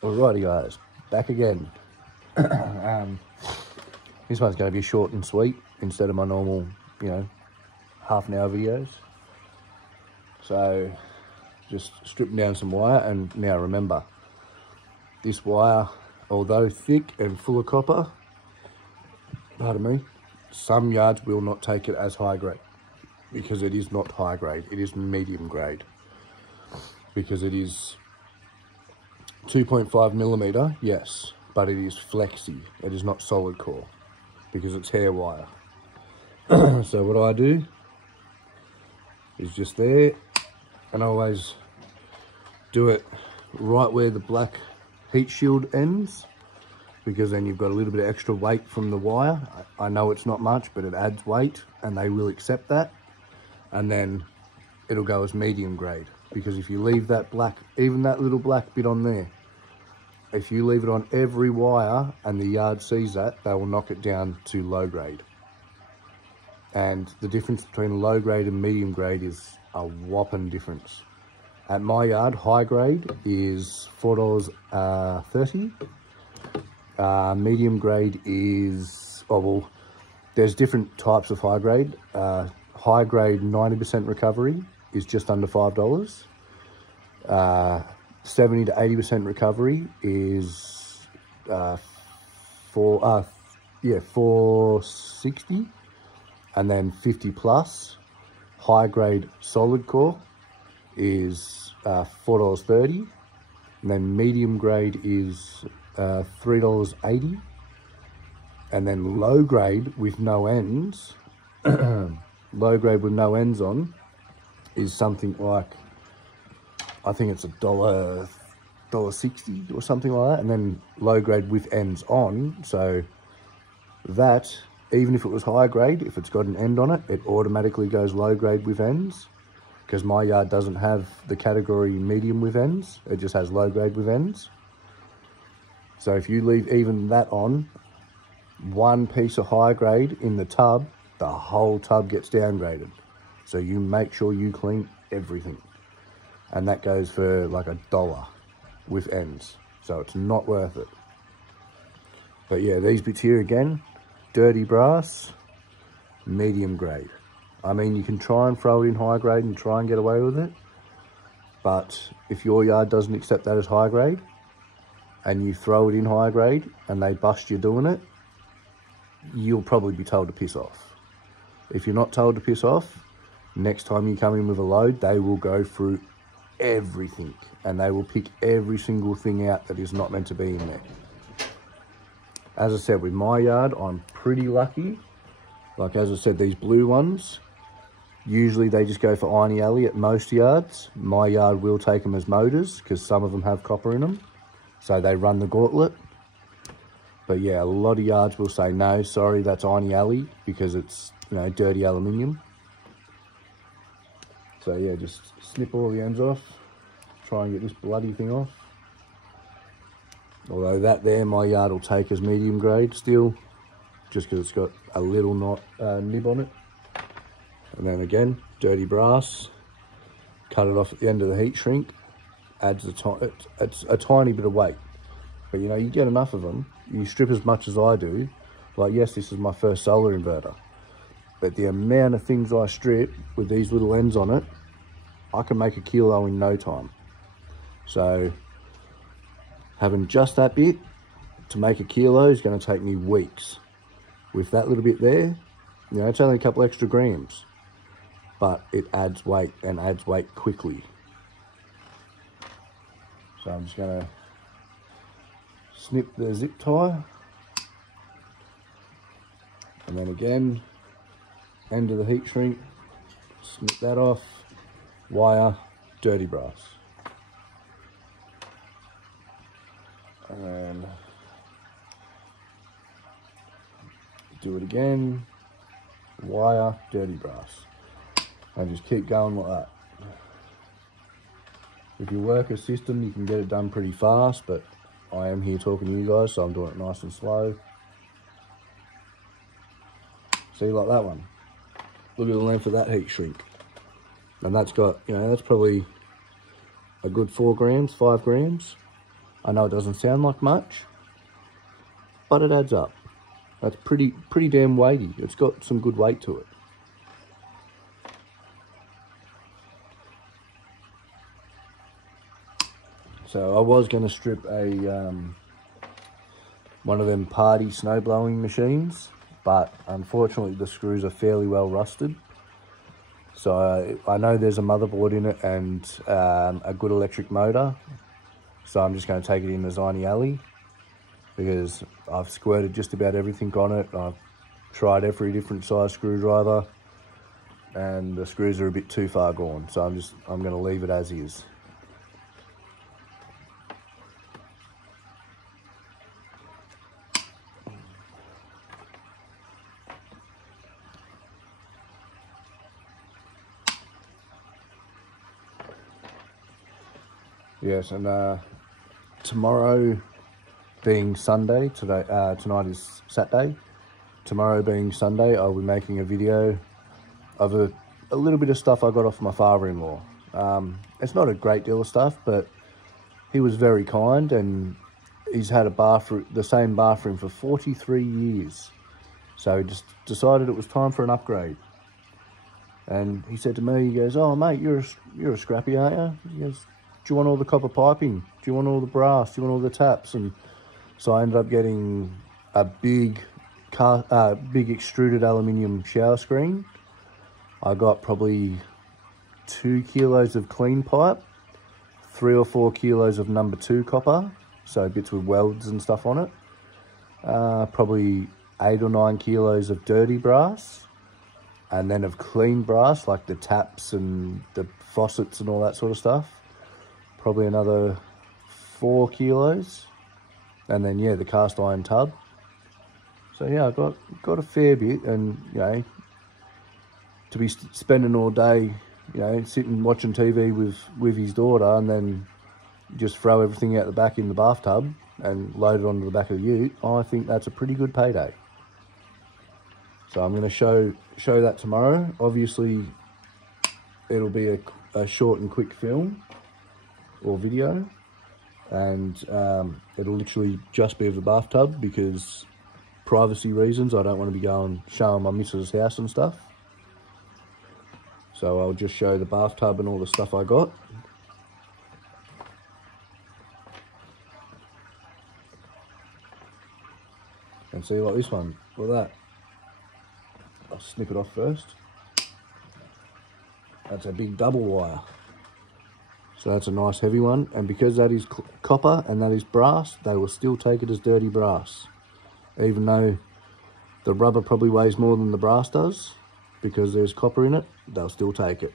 Alrighty guys, back again. This one's going to be short and sweet instead of my normal, half an hour videos. So just stripping down some wire, and now remember, this wire, although thick and full of copper, pardon me, some yards will not take it as high grade because it is not high grade, it is medium grade because it is 2.5 millimeter, yes, but it is flexi. It is not solid core because it's hair wire. So what I do is just there, and I always do it right where the black heat shield ends, because then you've got a little bit of extra weight from the wire. I know it's not much, but it adds weight and they will accept that. And then it'll go as medium grade, because if you leave that black, even that little black bit on there, if you leave it on every wire and the yard sees that, they will knock it down to low grade. And the difference between low grade and medium grade is a whopping difference. At my yard, high grade is $4.30. Medium grade is, there's different types of high grade. High grade 90% recovery is just under $5. 70 to 80% recovery is $4.60, and then 50 plus high grade solid core is $4.30, and then medium grade is $3.80, and then low grade with no ends low grade with no ends on is something like, I think it's $1.60 or something like that. And then low grade with ends on, so that, even if it was high grade, if it's got an end on it, it automatically goes low grade with ends, because my yard doesn't have the category medium with ends, it just has low grade with ends. So if you leave even that on, one piece of high grade in the tub, the whole tub gets downgraded. So you make sure you clean everything. And that goes for like $1 with ends. So it's not worth it. But yeah, these bits here again, dirty brass, medium grade. I mean, you can try and throw it in high grade and try and get away with it. But if your yard doesn't accept that as high grade, and you throw it in high grade and they bust you doing it, you'll probably be told to piss off. If you're not told to piss off, next time you come in with a load, they will go through everything and they will pick every single thing out that is not meant to be in there. As I said, with my yard, I'm pretty lucky. Like, as I said, these blue ones, usually they just go for Iron Alley at most yards. My yard will take them as motors because some of them have copper in them, so they run the gauntlet. But yeah, a lot of yards will say, no, sorry, that's Iron Alley, because it's, dirty aluminium. So yeah, just snip all the ends off, try and get this bloody thing off. Although that there, my yard will take as medium grade still, just because it's got a little nib on it. And then again, dirty brass, cut it off at the end of the heat shrink, adds it's a tiny bit of weight. But you get enough of them, you strip as much as I do. Like, yes, this is my first solar inverter, but the amount of things I strip with these little ends on it, I can make a kilo in no time. So having just that bit to make a kilo is going to take me weeks. With that little bit there, it's only a couple extra grams, but it adds weight, and adds weight quickly. So I'm just going to snip the zip tie, and then again, end of the heat shrink, snip that off, wire, dirty brass. And then do it again, wire, dirty brass. And just keep going like that. With your worker system, you can get it done pretty fast, but I am here talking to you guys, so I'm doing it nice and slow. See, like that one. Look at the length of that heat shrink. And that's got, that's probably a good 4 grams, 5 grams. I know it doesn't sound like much, but it adds up. That's pretty damn weighty. It's got some good weight to it. So I was going to strip a one of them party snow blowing machines, but unfortunately the screws are fairly well rusted. So I know there's a motherboard in it and a good electric motor. So I'm just going to take it in the Ziny Alley, because I've squirted just about everything on it. I've tried every different size screwdriver and the screws are a bit too far gone. So I'm going to leave it as is. Yes, and tomorrow being Sunday, tonight is Saturday. Tomorrow being Sunday, I'll be making a video of a little bit of stuff I got off my father-in-law. It's not a great deal of stuff, but he was very kind, and he's had the same bathroom for 43 years. So he just decided it was time for an upgrade. And he said to me, he goes, "Oh mate, you're a scrappy, aren't you?" He goes, "Do you want all the copper piping? Do you want all the brass? Do you want all the taps?" And so I ended up getting a big extruded aluminium shower screen. I got probably 2 kilos of clean pipe, 3 or 4 kilos of number 2 copper, so bits with welds and stuff on it. Probably 8 or 9 kilos of dirty brass, and then of clean brass, like the taps and the faucets and all that sort of stuff. Probably another 4 kilos, and then yeah, the cast iron tub. So yeah, I got a fair bit, and you know, to be spending all day, you know, sitting watching TV with his daughter, and then just throw everything out the back in the bathtub and load it onto the back of the ute, I think that's a pretty good payday. So I'm going to show that tomorrow. Obviously, it'll be a short and quick film or video, and it'll literally just be of the bathtub, because privacy reasons I don't want to be going showing my missus' house and stuff. So I'll just show the bathtub and all the stuff I got. And see, like this one, look at that. I'll snip it off first. That's a big double wire. So that's a nice heavy one, and because that is copper and that is brass, they will still take it as dirty brass. Even though the rubber probably weighs more than the brass does, because there's copper in it, they'll still take it.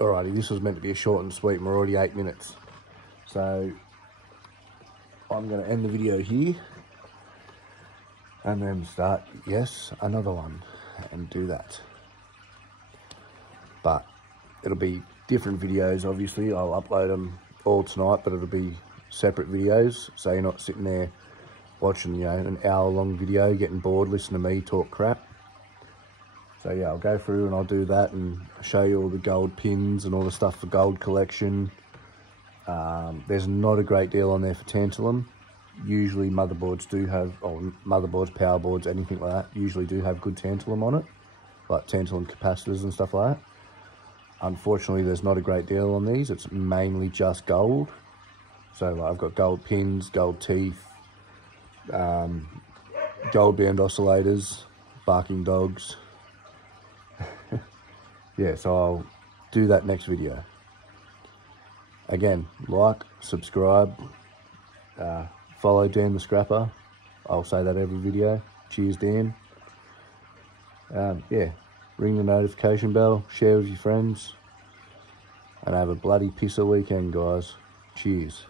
Alrighty, this was meant to be a short and sweet, and we're already 8 minutes. So I'm going to end the video here and then start, yes, another one, and do that. But it'll be different videos, obviously. I'll upload them all tonight, but it'll be separate videos, so you're not sitting there watching, you know, an hour-long video, getting bored, listening to me talk crap. So yeah, I'll go through and I'll do that and show you all the gold pins and all the stuff for gold collection. There's not a great deal on there for tantalum. Usually motherboards do have, or motherboards, power boards, anything like that, usually do have good tantalum on it, like tantalum capacitors and stuff like that. Unfortunately, there's not a great deal on these. It's mainly just gold. So like, I've got gold pins, gold teeth, gold band oscillators, barking dogs. Yeah, so I'll do that next video. again, like, subscribe, follow Dan the Scrapper. I'll say that every video. Cheers, Dan. Yeah, ring the notification bell, share with your friends, and have a bloody pisser weekend, guys. Cheers.